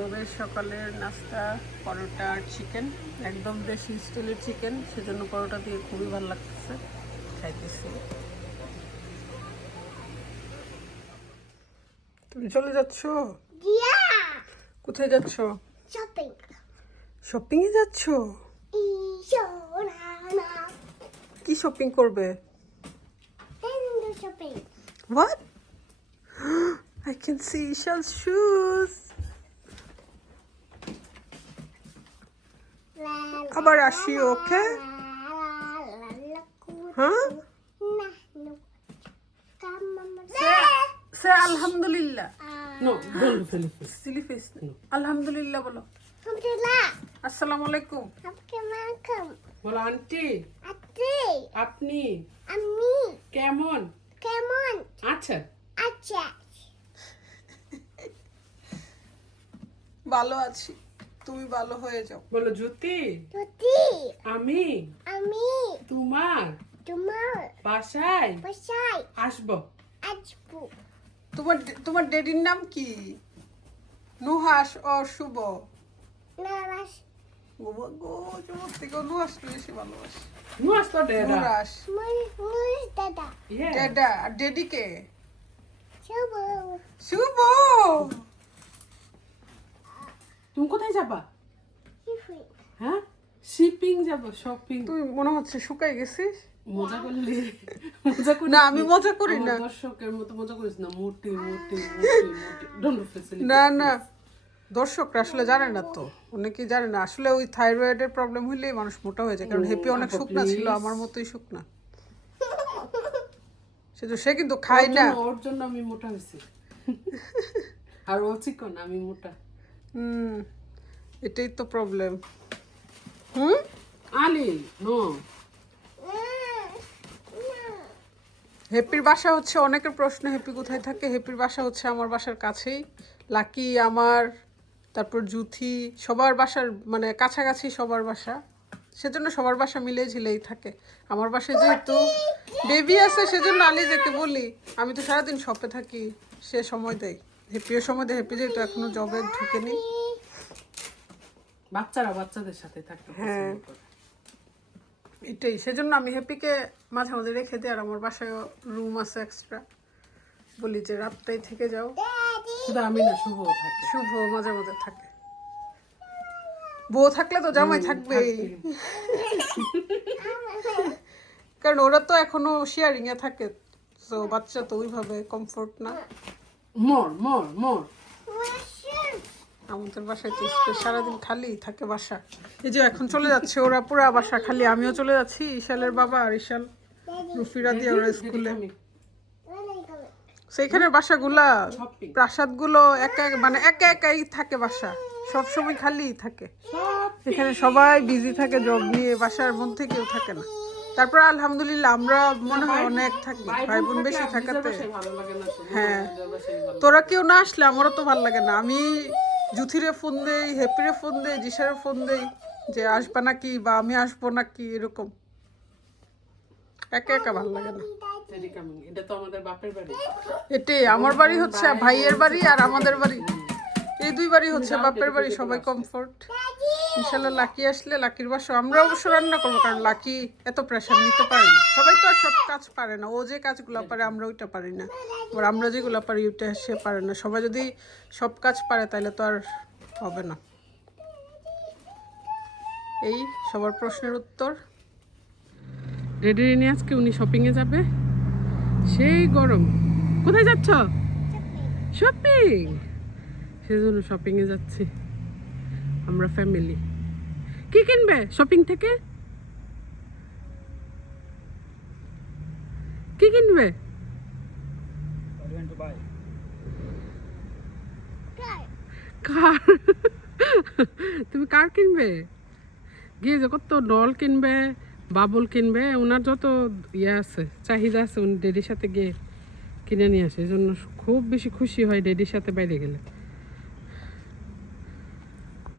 আমাদের সকালের নাস্তা পরোটা আর চিকেন, একদম দেশি স্টাইলের চিকেন, সেজন্য পরোটা দিয়ে খুবই ভালো লাগতেছে, খাইতেছি। তুমি চলে যাচ্ছ? কোথায় যাচ্ছ? শপিং। শপিং এ যাচ্ছ? কি শপিং করবে? Shopping. What? I can see Ishal's shoes. আবার আসি, ওকে? হ্যাঁ? Say Alhamdulillah. No, don't do silly face. Silly face. Alhamdulillah বলো। আসসালামু আলাইকুম। বলো আন্টি, আন্টি, আপনি আমি কেমন কেমন আছেন? আচ্ছা? ভালো আছি, তুমি ভালো হয়ে যাও। বলো জ্যোতি, যদি আমি আমি তোমার তোমার বাসায় বাসায় আসবো। আসবো। তোমার ড্যাডির নাম কি? নুহাস ও শুভ? নারাস গো জমস্তি গো, নুহাস বেশি ভালোবাসি। নু আসতো ডেরা। নুরাস মুই দাদা Yeah. ড্যাডা আর ড্যাডি কে? শুভ শুভ। তুমি কোথায় যাবা? শিফি হ্যাঁ, শিপিং যাব, শপিং। তুই মনে হচ্ছে শুকাই গেছিস। মজা করলি? মজা করি না, আমি মজা করি না। দর্শকের মতো মজা করিস না। মোটি মোটি মোটি মোটি ডোন্ট ডু ফেসিলিটি। না না, দর্শকরা আসলে জানে না তো, অনেকেই জানে না। আসলে ওই থাইরয়েডের প্রবলেম হইলেই মানুষ মোটা হয়ে যায়, কারণ হেপি অনেক শুকনা ছিল, আমার মতোই শুকনা। সে কিন্তু খায় না। ওর জন্য আমি মোটা হয়েছি। আর ও চিকন, আমি মোটা। এটাই তো প্রবলেম। আলি নো। হেপির বাসা হচ্ছে, অনেকের প্রশ্ন হেপি কোথায় থাকে। হেপির বাসা হচ্ছে আমার বাসার কাছেই। লাকি, আমার, তারপর জুথি, সবার বাসার মানে কাছাকাছি সবার বাসা, সেজন্য সবার বাসা মিলে ঝিলেই থাকে। আমার বাসায় যেহেতু বেবি আছে, সেজন্য আলিজাকে বলি, আমি তো সারাদিন শপে থাকি, সে সময় দেয়, হেপিও সময় দেয়। হেপি যেহেতু এখনো জবে ঢুকেনি। বাচ্চারা বাচ্চাদের সাথে থাকতে হ্যাঁ, পছন্দ করে। এটাই, সেজন্য আমি হেপিকে মাঝে মাঝে রেখে দিই। আর আমার বাসায় রুম আছে এক্সট্রা, বলি যে রাতটাই থেকে যাও। শুধু আমি না, শুভ থাকে। শুভ মাঝে মাঝে থাকে। বউ থাকলে তো জামাই থাকবেই, কারণ ওরা তো এখনো শেয়ারিং এ থাকে, তো বাচ্চা তো ওইভাবে কমফোর্ট না। মোর মোর মোর আমাদের বাসায় তো সারাদিন খালি থাকে বাসা। এই যে এখন চলে যাচ্ছে ওরা, পুরা বাসা খালি। আমিও চলে যাচ্ছি, ইশালের বাবা আর ইশাল রুফিরা দিয়ে ওরা স্কুলে। সেইখানে বাসাগুলা, প্রাসাদগুলো একা মানে একা একাই থাকে বাসা, সবসময় খালি থাকে। এখানে সবাই বিজি থাকে জব নিয়ে, বাসার মধ্যে কেউ থাকে না। তারপর আলহামদুলিল্লাহ আমরা মনে হয় অনেক থাকি, ভাই বোন বেশি থাকাতে। হ্যাঁ, তোরা কেউ না আসলে আমারও তো ভালো লাগে না। আমি জুথিরে ফোন দেই, হ্যাপিরে ফোন দেই, জিসারে ফোন দেই যে আসবা নাকি, বা আমি আসবো নাকি, এরকম। একা একা ভালো লাগে না। এটা তো আমাদের বাপের বাড়ি। এটাই আমার বাড়ি হচ্ছে ভাইয়ের বাড়ি, আর আমাদের বাড়ি, এই দুই বাড়ি হচ্ছে বাপের বাড়ি। সবাই কমফোর্ট। ইনশাল্লাহ লাকি আসলে লাকির বাসা আমরা অবশ্য রান্না করবো, কারণ লাকি এত প্রেশার নিতে পারে না। সবাই তো আর সব কাজ পারে না, ও যে কাজগুলো পারে আমরা ওইটা পারি না, আবার আমরা যেগুলো পারি ওইটা সে পারে না। সবাই যদি সব কাজ পারে তাহলে তো আর হবে না। এই সবার প্রশ্নের উত্তর। রেডি রেডি আজকে উনি শপিংয়ে যাবে। সেই গরম। কোথায় যাচ্ছ? শপিং। সেজন্য শপিংয়ে যাচ্ছি আমরা ফ্যামিলি। কি কিনবে শপিং থেকে? কি কিনবে? কার? তুমি কার কিনবে? গিয়ে যে কত ডল কিনবে, বাবুল কিনবে, ওনার যত ইয়ে আছে, চাহিদা আছে, উনি ডেডির সাথে গিয়ে কিনে নিয়ে আসে। এই জন্য খুব বেশি খুশি হয় ডেডির সাথে বাইরে গেলে।